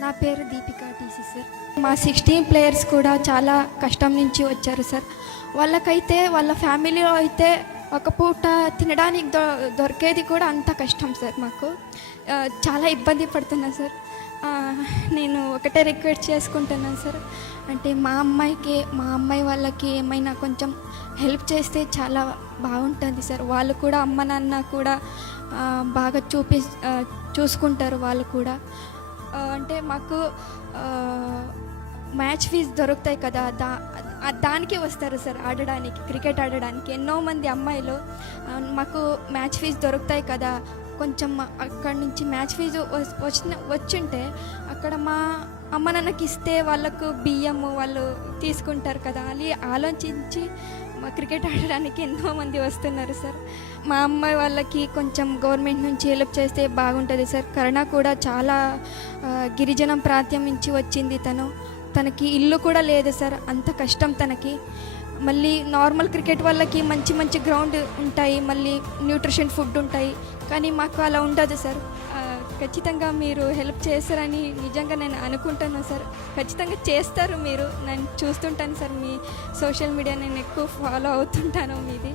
నా పేరు Deepika TC sir. మా 16 ప్లేయర్స్ కూడా చాలా కష్టం నుంచి వచ్చారు సార్. వాళ్ళకైతే వాళ్ళ ఫ్యామిలీలో అయితే ఒక పూట తినడానికి దొరికేది కూడా అంత కష్టం సార్. మాకు చాలా ఇబ్బంది పడుతున్నా సార్. నేను ఒకటే రిక్వెస్ట్ చేసుకుంటున్నాను సార్, అంటే మా అమ్మాయి వాళ్ళకి ఏమైనా కొంచెం హెల్ప్ చేస్తే చాలా బాగుంటుంది సార్. వాళ్ళు కూడా అమ్మ నాన్న కూడా బాగా చూసుకుంటారు వాళ్ళు కూడా. అంటే మాకు మ్యాచ్ ఫీజు దొరుకుతాయి కదా, దానికి వస్తారు సార్ ఆడడానికి, క్రికెట్ ఆడడానికి. ఎన్నో మంది అమ్మాయిలు మాకు మ్యాచ్ ఫీజు దొరుకుతాయి కదా, కొంచెం అక్కడి నుంచి మ్యాచ్ ఫీజు వచ్చుంటే అక్కడ మా అమ్మ నాన్నకి ఇస్తే వాళ్ళకు బియ్యము వాళ్ళు తీసుకుంటారు కదా అని ఆలోచించి మా క్రికెట్ ఆడడానికి ఎంతోమంది వస్తున్నారు సార్. మా అమ్మాయి వాళ్ళకి కొంచెం గవర్నమెంట్ నుంచి హెల్ప్ చేస్తే బాగుంటుంది సార్. కరుణ కూడా చాలా గిరిజన ప్రాంతం నుంచి వచ్చింది. తనకి ఇల్లు కూడా లేదు సార్, అంత కష్టం తనకి. మళ్ళీ నార్మల్ క్రికెట్ వాళ్ళకి మంచి మంచి గ్రౌండ్ ఉంటాయి, మళ్ళీ న్యూట్రిషన్ ఫుడ్ ఉంటాయి, కానీ మాకు అలా ఉండదు సార్. ఖచ్చితంగా మీరు హెల్ప్ చేస్తారని నిజంగా నేను అనుకుంటున్నాను సార్. ఖచ్చితంగా చేస్తారు మీరు, నేను చూస్తుంటాను సార్. మీ సోషల్ మీడియా నేను ఎక్కువ ఫాలో అవుతుంటాను మీది.